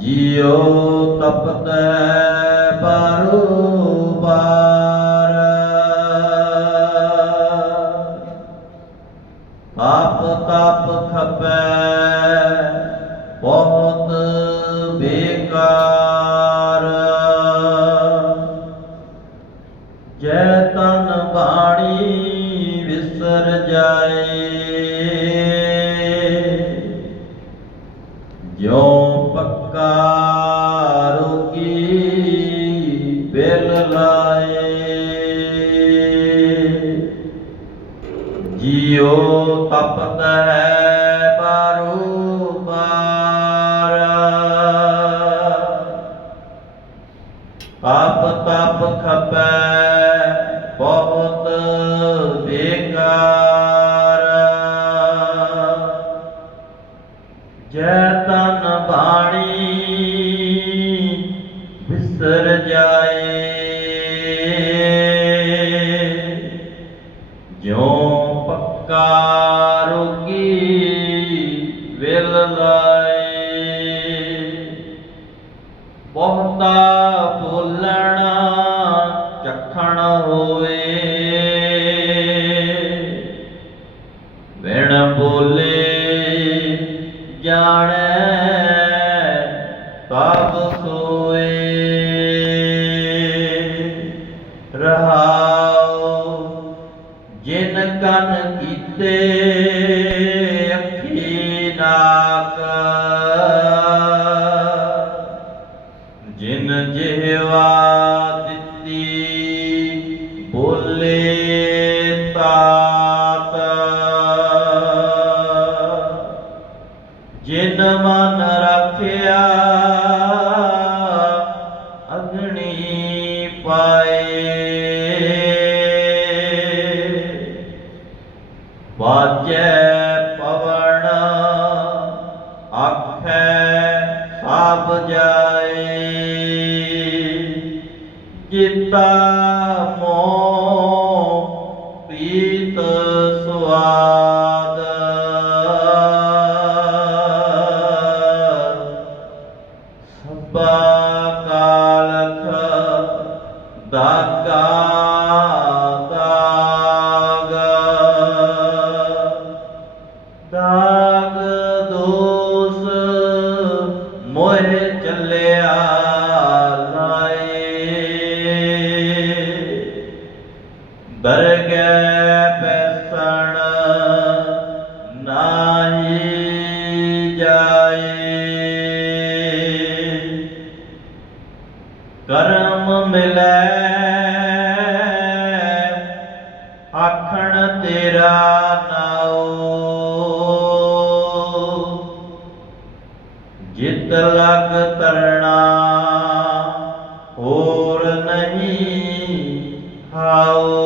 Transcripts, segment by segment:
ਜਿਉ ਤਪਤੈ ਬਾਰ ਆਪ ਤਪ ਖਪੈ ਜਿਉ ਤਪਤੈ ਬਾਰੂ ਪਾਰ ਆਪ ਤਪ ਖਪੈ ਬਹੁਤ ਬੇਕਾਰ। ਜੈ ਪੱਕਾ ਰੋਗੀ ਵਿਲ ਲਾਏ। ਬਹੁਤਾ ਬੋਲਣਾ ਚਖਣ ਹੋਵੇ। ਬਿਨ ਬੋਲੇ ਜਾਣੈ day. ਸਭ ਜਿਤਾ ਮੋਹ ਪ੍ਰੀਤ ਸਵਾਦ ਸਭਾ ਕਾਲਖ ਦਾਗਾ ਆਖਣ ਤੇਰਾ ਨਾਉ। ਜਿਤ ਲਗ ਤਰਣਾ ਹੋਰ ਨਹੀਂ ਹਾਉ।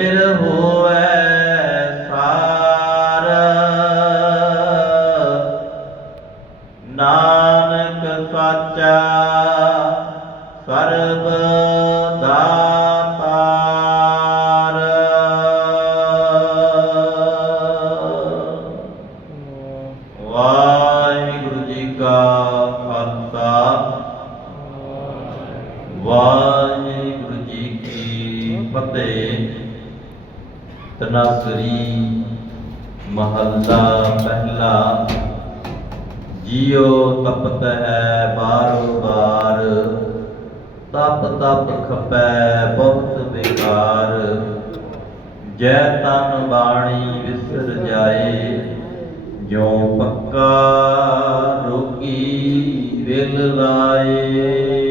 ਫਿਰ ਹੋਵੇ ਸਾਰ। ਨਾਨਕ ਸਾਚਾ ਸਰਬ ਦਾਤਾਰ। ਵਾਹਿਗੁਰੂ ਜੀ ਕਾ ਖਾਲਸਾ। ਵਾਹਿਗੁਰੂ ਜੀ ਕੀ ਫਤਿਹ। ਤਨਾਸਰੀ ਮਹੱਲਾ ਪਹਿਲਾ। ਜਿਉ ਤਪਤ ਹੈ ਬਾਰੋ ਬਾਰ, ਤਪ ਤਪ ਖਪੈ ਬਹੁਤ ਵਿਕਾਰ। ਜੈ ਤਨ ਬਾਣੀ ਵਿਸਰ ਜਾਏ ਜੋ ਪੱਕਾ ਰੋਗੀ ਵੇਲ ਲਾਏ।